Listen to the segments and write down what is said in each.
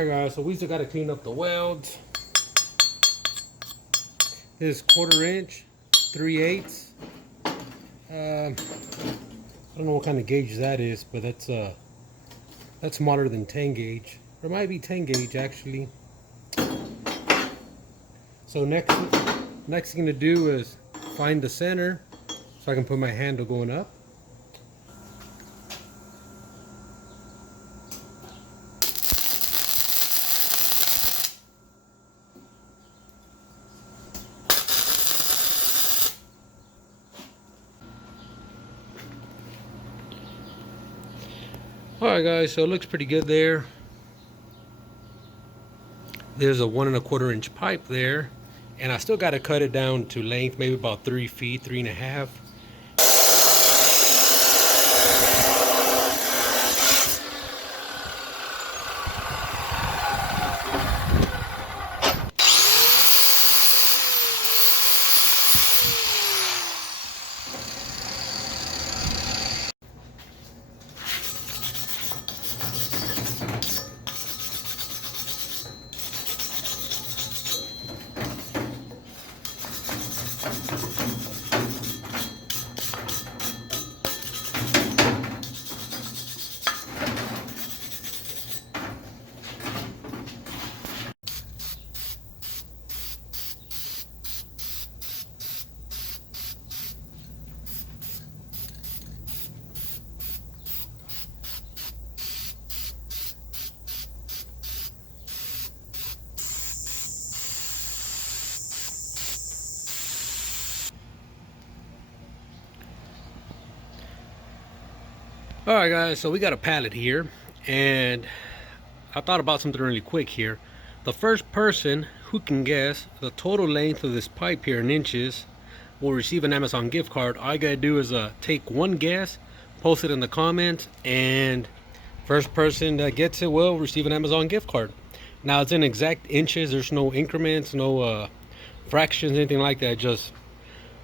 Alright guys, so we still got to clean up the welds. This 1/4 inch, 3/8. I don't know what kind of gauge that is, but that's smaller than 10 gauge. Or it might be 10 gauge actually. So next thing to do is find the center so I can put my handle going up. Alright guys, so it looks pretty good there. There's a 1 1/4 inch pipe there, and I still got to cut it down to length, maybe about 3 feet, 3.5. Alright guys, so we got a pallet here, and I thought about something really quick here. The first person who can guess the total length of this pipe here in inches will receive an Amazon gift card. All I gotta do is take one guess, post it in the comments, and first person that gets it will receive an Amazon gift card. Now it's in exact inches, there's no increments, no fractions, anything like that. Just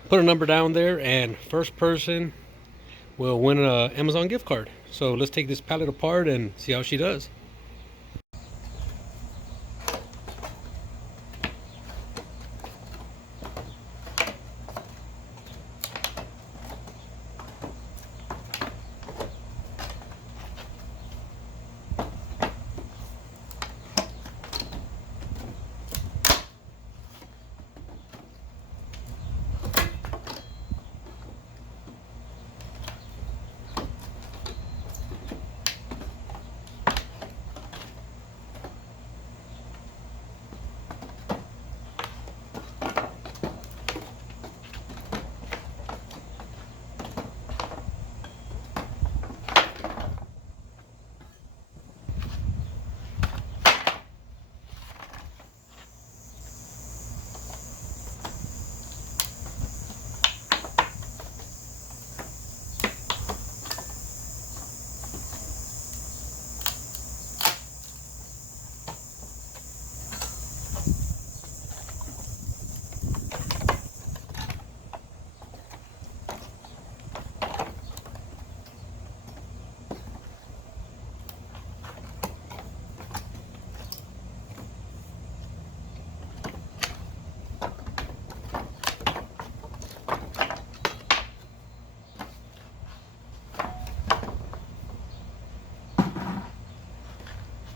put a number down there and first person will win an Amazon gift card. So let's take this pallet apart and see how she does.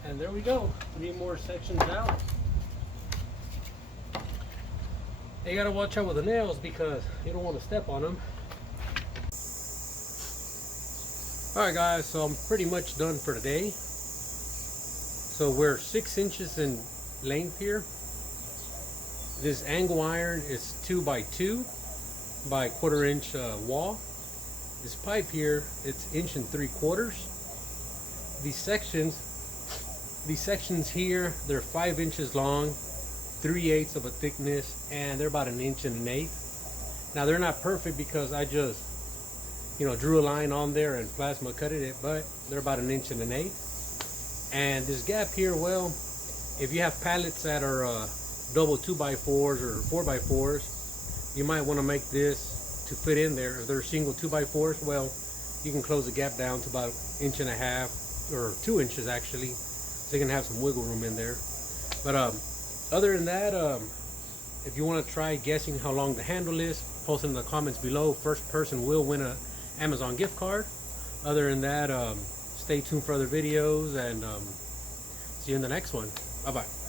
And there we go, 3 more sections out. You gotta watch out with the nails because you don't want to step on them. Alright guys, so I'm pretty much done for today. So we're 6 inches in length here. This angle iron is 2 by 2 by 1/4 inch wall. This pipe here, it's 1 3/4. These sections here, they're 5 inches long, 3/8 of a thickness, and they're about 1 1/8 inches. Now they're not perfect because I just, drew a line on there and plasma cutted it, but they're about 1 1/8 inches. And this gap here, well, if you have pallets that are double 2x4s or 4x4s, you might want to make this to fit in there. If they're single 2x4s, well, you can close the gap down to about 1.5 inches or 2 inches actually. so you can have some wiggle room in there. But other than that, if you want to try guessing how long the handle is, post in the comments below. First person will win a Amazon gift card. Other than that, stay tuned for other videos, and see you in the next one. Bye bye.